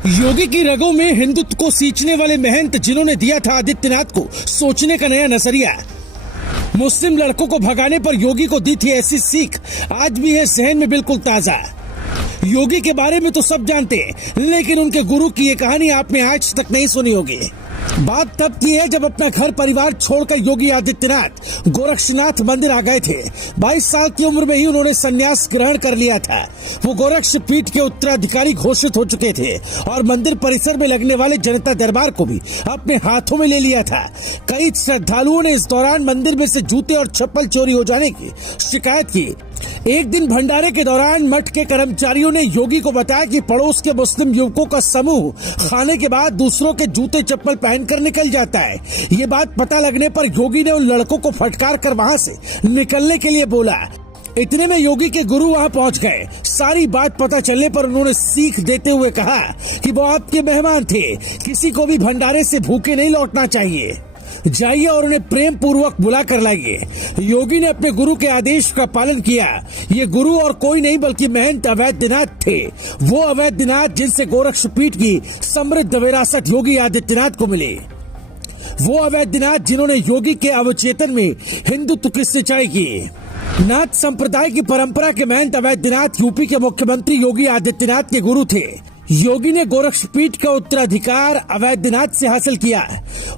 योगी की रगों में हिंदुत्व को सींचने वाले महंत जिन्होंने दिया था आदित्यनाथ को सोचने का नया नजरिया। मुस्लिम लड़कों को भगाने पर योगी को दी थी ऐसी सीख, आज भी है जहन में बिल्कुल ताजा। योगी के बारे में तो सब जानते हैं, लेकिन उनके गुरु की ये कहानी आपने आज तक नहीं सुनी होगी। बात तब की है जब अपना घर परिवार छोड़कर योगी आदित्यनाथ गोरक्षनाथ मंदिर आ गए थे। 22 साल की उम्र में ही उन्होंने संन्यास ग्रहण कर लिया था। वो गोरक्ष पीठ के उत्तराधिकारी घोषित हो चुके थे और मंदिर परिसर में लगने वाले जनता दरबार को भी अपने हाथों में ले लिया था। कई श्रद्धालुओं ने इस दौरान मंदिर में से जूते और चप्पल चोरी हो जाने की शिकायत की। एक दिन भंडारे के दौरान मठ के कर्मचारियों ने योगी को बताया कि पड़ोस के मुस्लिम युवकों का समूह खाने के बाद दूसरों के जूते चप्पल पहनकर निकल जाता है। ये बात पता लगने पर योगी ने उन लड़कों को फटकार कर वहां से निकलने के लिए बोला। इतने में योगी के गुरु वहां पहुंच गए। सारी बात पता चलने पर उन्होंने सीख देते हुए कहा कि वो आपके मेहमान थे, किसी को भी भंडारे से भूखे नहीं लौटना चाहिए, जाइए और उन्हें प्रेम पूर्वक बुला कर लाइए। योगी ने अपने गुरु के आदेश का पालन किया। ये गुरु और कोई नहीं बल्कि महंत अवैधनाथ थे। वो अवैधनाथ जिनसे गोरक्ष पीठ की समृद्ध विरासत योगी आदित्यनाथ को मिली। वो अवैधनाथ जिन्होंने योगी के अवचेतन में हिंदुत्व की सिंचाई की। नाथ संप्रदाय की परंपरा के महंत अवैधनाथ यूपी के मुख्यमंत्री योगी आदित्यनाथ के गुरु थे। योगी ने गोरक्ष पीठ का उत्तराधिकार अवैधनाथ से हासिल किया।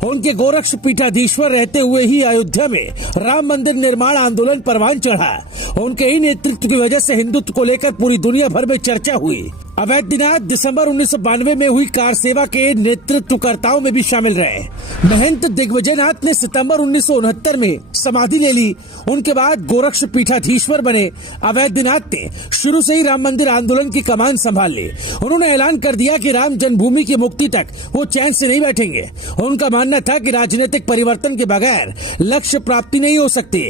उनके गोरक्ष पीठाधीश्वर रहते हुए ही अयोध्या में राम मंदिर निर्माण आंदोलन परवान चढ़ा। उनके ही नेतृत्व की वजह से हिंदुत्व को लेकर पूरी दुनिया भर में चर्चा हुई। अवैधनाथ दिसंबर 1992 में हुई कार सेवा के नेतृत्वकर्ताओं में भी शामिल रहे। महंत दिग्विजयनाथ ने सितंबर 1969 में समाधि ले ली। उनके बाद गोरक्ष पीठाधीश्वर बने अवैधनाथ ने शुरू से ही राम मंदिर आंदोलन की कमान संभाल ली। उन्होंने ऐलान कर दिया कि राम जन्मभूमि की मुक्ति तक वो चैन से नहीं बैठेंगे। उनका मानना था कि राजनीतिक परिवर्तन के बगैर लक्ष्य प्राप्ति नहीं हो सकती।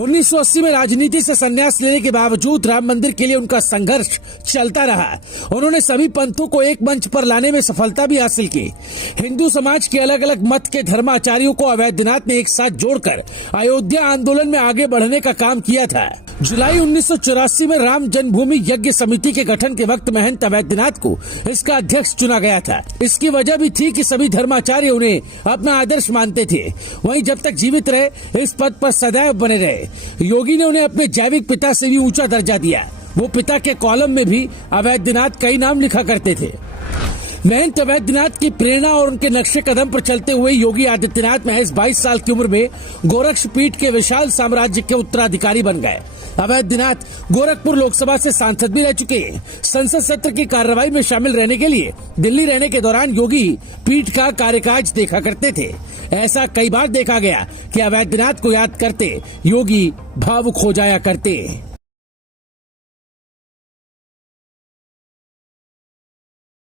1980 में राजनीति से संन्यास लेने के बावजूद राम मंदिर के लिए उनका संघर्ष चलता रहा। उन्होंने सभी पंथों को एक मंच पर लाने में सफलता भी हासिल की। हिंदू समाज के अलग अलग मत के धर्माचार्यों को अवैधनाथ ने एक साथ जोड़कर अयोध्या आंदोलन में आगे बढ़ने का काम किया था। जुलाई 1984 में राम जन्मभूमि यज्ञ समिति के गठन के वक्त महंत अवैधनाथ को इसका अध्यक्ष चुना गया था। इसकी वजह भी थी कि सभी धर्माचार्य उन्हें अपना आदर्श मानते थे। वहीं जब तक जीवित रहे इस पद पर सदैव बने रहे। योगी ने उन्हें अपने जैविक पिता से भी ऊंचा दर्जा दिया। वो पिता के कॉलम में भी अवैधनाथ कई नाम लिखा करते थे। महंत अवैधनाथ की प्रेरणा और उनके नक्शे कदम पर चलते हुए योगी आदित्यनाथ महज 22 साल की उम्र में गोरक्ष पीठ के विशाल साम्राज्य के उत्तराधिकारी बन गए। अवैधनाथ गोरखपुर लोकसभा से सांसद भी रह चुके हैं। संसद सत्र की कार्रवाई में शामिल रहने के लिए दिल्ली रहने के दौरान योगी पीठ का कार्यकाज देखा करते थे। ऐसा कई बार देखा गया कि अवैधनाथ को याद करते योगी भावुक हो जाया करते।